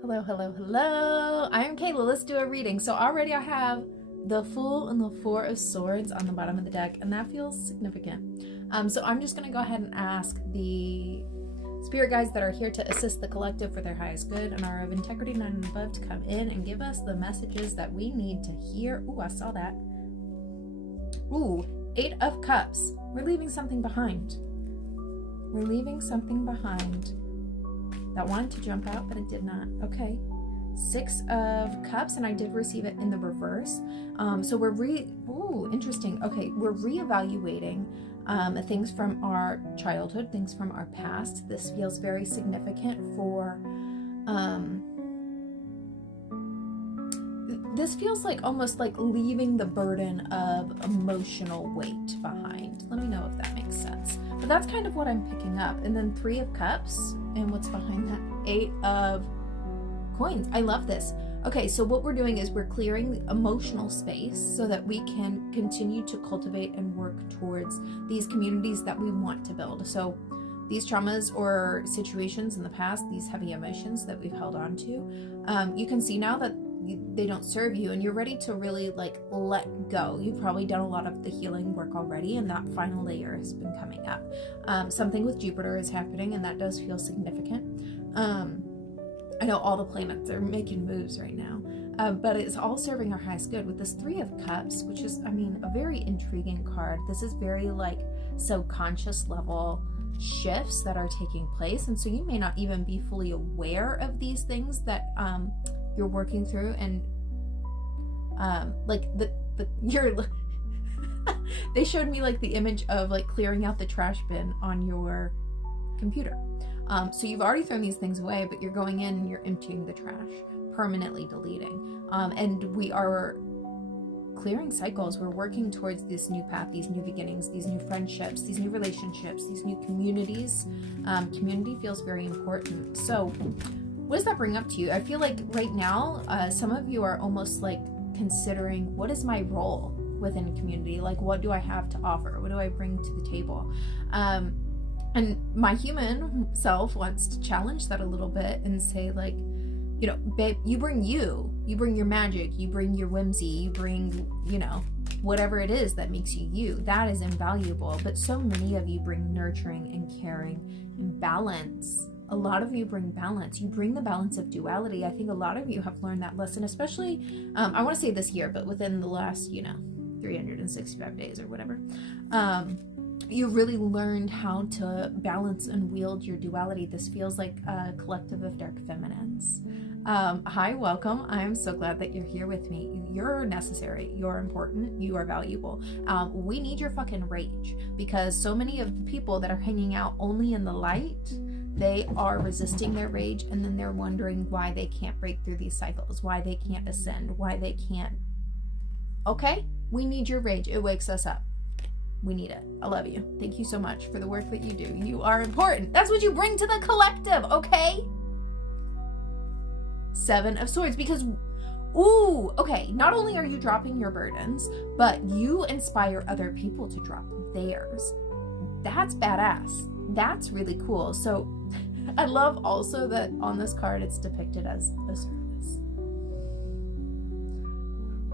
Hello, hello, hello. I am Kayla. Let's do a reading. So already I have the Fool and the Four of Swords on the bottom of the deck, and that feels significant. So I'm just going to go ahead and ask the spirit guides that are here to assist the collective for their highest good and are of integrity 9 and above to come in and give us the messages that we need to hear. Ooh, I saw that. Ooh, 8 of Cups. We're leaving something behind. We're leaving something behind. That wanted to jump out, but it did not. Okay. 6 of Cups, and I did receive it in the reverse. So we're interesting. Okay, we're reevaluating things from our childhood, things from our past. This feels very significant for. This feels like almost like leaving the burden of emotional weight behind. Let me know if that makes sense. But that's kind of what I'm picking up. And then 3 of Cups, and what's behind that? 8 of Coins. I love this. Okay, so what we're doing is we're clearing the emotional space so that we can continue to cultivate and work towards these communities that we want to build. So these traumas or situations in the past, these heavy emotions that we've held on to, you can see now that they don't serve you and you're ready to really let go. You've probably done a lot of the healing work already, and that final layer has been coming up. Something with Jupiter is happening, and that does feel significant. I know all the planets are making moves right now, but it's all serving our highest good with this 3 of Cups, which is, a very intriguing card. This is very subconscious level shifts that are taking place, and so you may not even be fully aware of these things that you're working through, and they showed me the image of clearing out the trash bin on your computer. So you've already thrown these things away, but you're going in and you're emptying the trash, permanently deleting. And we are clearing cycles. We're working towards this new path, these new beginnings, these new friendships, these new relationships, these new communities. Community feels very important. So what does that bring up to you? I feel like right now, some of you are almost considering, what is my role within community? What do I have to offer? What do I bring to the table? And my human self wants to challenge that a little bit and say, babe, you bring your magic, you bring your whimsy, you bring, whatever it is that makes you you. That is invaluable. But so many of you bring nurturing and caring and balance. A lot of you bring balance. You bring the balance of duality. I think a lot of you have learned that lesson, especially, I want to say this year, but within the last, 365 days or whatever. You really learned how to balance and wield your duality. This feels like a collective of dark feminines. Hi, welcome. I am so glad that you're here with me. You're necessary. You're important. You are valuable. We need your fucking rage, because so many of the people that are hanging out only in the light, they are resisting their rage, and then they're wondering why they can't break through these cycles, why they can't ascend, why they can't. Okay? We need your rage. It wakes us up. We need it. I love you. Thank you so much for the work that you do. You are important. That's what you bring to the collective, okay? 7 of Swords, because, okay, not only are you dropping your burdens, but you inspire other people to drop theirs. That's badass. That's really cool. So I love also that on this card it's depicted as a service.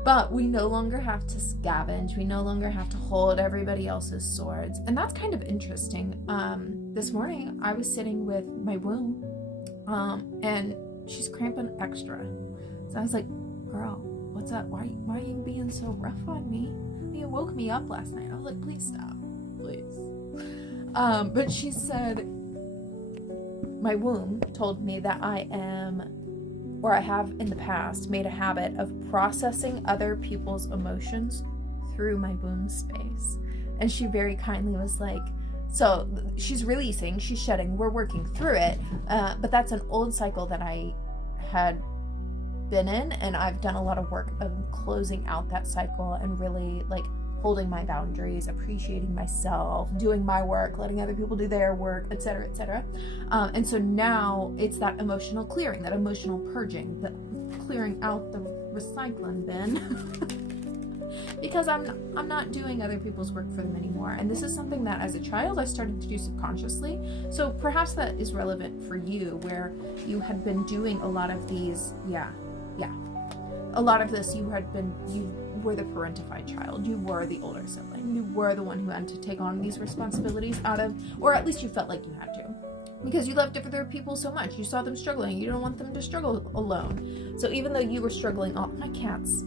But we no longer have to scavenge. We no longer have to hold everybody else's swords. And that's kind of interesting. This morning I was sitting with my womb, and she's cramping extra. So I was like, girl, what's up? Why are you being so rough on me? You woke me up last night. I was like, please stop, please. But she said, my womb told me that I have in the past made a habit of processing other people's emotions through my womb space. And she very kindly was like, so she's releasing, she's shedding, we're working through it. But that's an old cycle that I had been in, and I've done a lot of work of closing out that cycle and really holding my boundaries, appreciating myself, doing my work, letting other people do their work, etc., etc. And so now it's that emotional clearing, that emotional purging, the clearing out the recycling bin because I'm not doing other people's work for them anymore. And this is something that as a child I started to do subconsciously. So perhaps that is relevant for you, where you had been doing a lot of these, a lot of this, you were the parentified child, you were the older sibling, you were the one who had to take on these responsibilities or at least you felt like you had to. Because you loved other people so much. You saw them struggling. You don't want them to struggle alone. So even though you were struggling, my cats,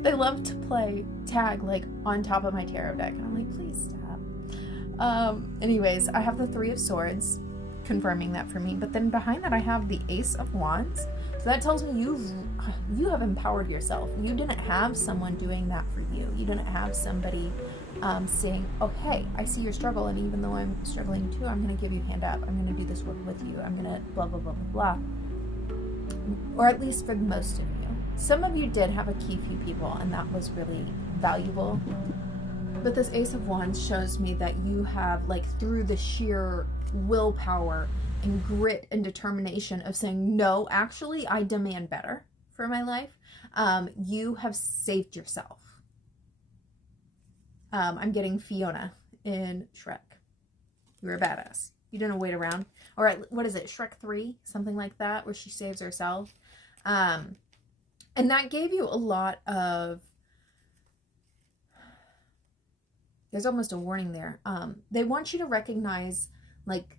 they love to play tag like on top of my tarot deck. And I'm like, please stop. Anyways, I have the 3 of Swords confirming that for me. But then behind that I have the Ace of Wands. So that tells me you have empowered yourself. You didn't have someone doing that for you. You didn't have somebody saying, oh, hey, I see your struggle, and even though I'm struggling too, I'm going to give you a hand up. I'm going to do this work with you. I'm going to blah, blah, blah, blah, blah. Or at least for most of you. Some of you did have a key few people, and that was really valuable. But this Ace of Wands shows me that you have, like, through the sheer willpower and grit and determination of saying, no, actually, I demand better for my life, you have saved yourself. I'm getting Fiona in Shrek. You're a badass. You didn't wait around. Or what is it, Shrek 3? Something like that, where she saves herself. And that gave you a lot of... There's almost a warning there. They want you to recognize, like,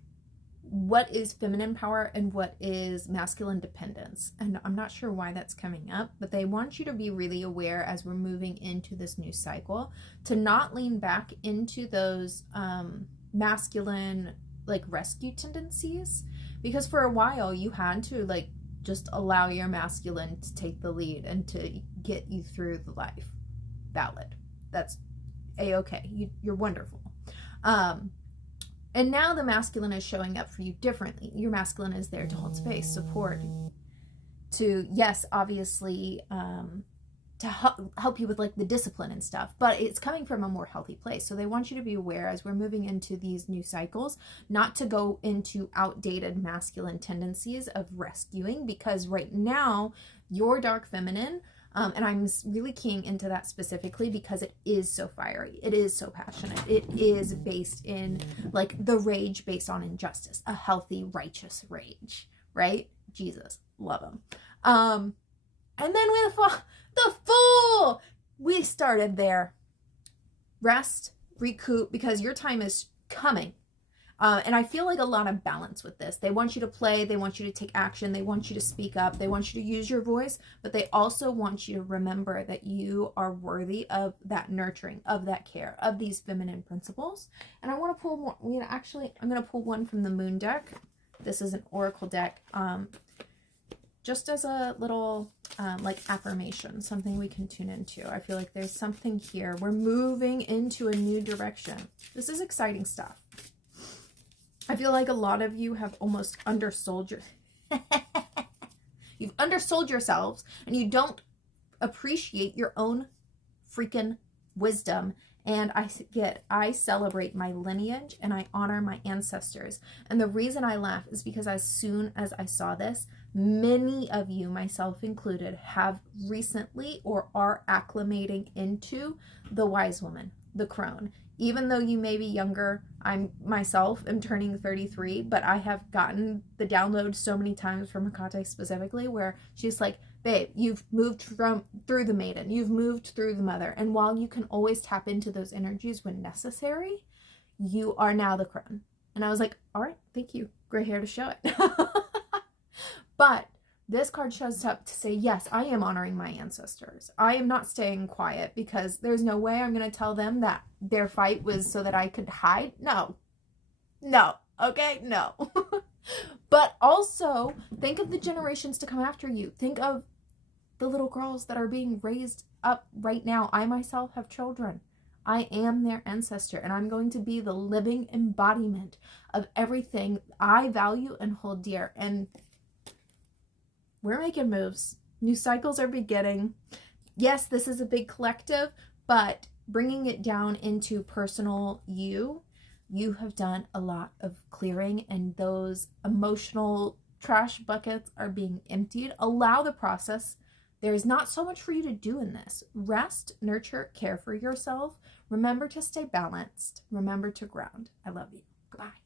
what is feminine power and what is masculine dependence. And I'm not sure why that's coming up, but they want you to be really aware as we're moving into this new cycle to not lean back into those masculine, like, rescue tendencies. Because for a while you had to, like, just allow your masculine to take the lead and to get you through the life. Valid. That's A-okay. You're wonderful. And now the masculine is showing up for you differently. Your masculine is there to hold space, support, to, yes, obviously, to help you with, like, the discipline and stuff, but it's coming from a more healthy place. So they want you to be aware as we're moving into these new cycles, not to go into outdated masculine tendencies of rescuing, because right now, your dark feminine, and I'm really keying into that specifically because it is so fiery. It is so passionate. It is based in, like, the rage based on injustice, a healthy, righteous rage, right? Jesus, love him. And then with the Fool, we started there. Rest, recoup, because your time is coming. And I feel like a lot of balance with this. They want you to play, they want you to take action, they want you to speak up, they want you to use your voice, but they also want you to remember that you are worthy of that nurturing, of that care, of these feminine principles. And I want to pull one, I'm going to pull one from the Moon deck. This is an oracle deck, just as a little, like, affirmation, something we can tune into. I feel like there's something here. We're moving into a new direction. This is exciting stuff. I feel like a lot of you have almost undersold you've undersold yourselves, and you don't appreciate your own freaking wisdom. And I celebrate my lineage and I honor my ancestors. And the reason I laugh is because as soon as I saw this, many of you, myself included, have recently or are acclimating into the wise woman, the crone. Even though you may be younger, I myself am turning 33, but I have gotten the download so many times from Hecate specifically, where she's like, babe, you've moved through the maiden, you've moved through the mother, and while you can always tap into those energies when necessary, you are now the crone. And I was like, all right, thank you, gray hair to show it. But this card shows up to say, yes, I am honoring my ancestors. I am not staying quiet because there's no way I'm going to tell them that their fight was so that I could hide. No, okay, no. But also think of the generations to come after you. Think of the little girls that are being raised up right now. I myself have children. I am their ancestor, and I'm going to be the living embodiment of everything I value and hold dear. And we're making moves. New cycles are beginning. Yes, this is a big collective, but bringing it down into personal you have done a lot of clearing, and those emotional trash buckets are being emptied. Allow the process There is not so much for you to do in this. Rest, nurture, care for yourself. Remember to stay balanced. Remember to ground. I love you. Goodbye.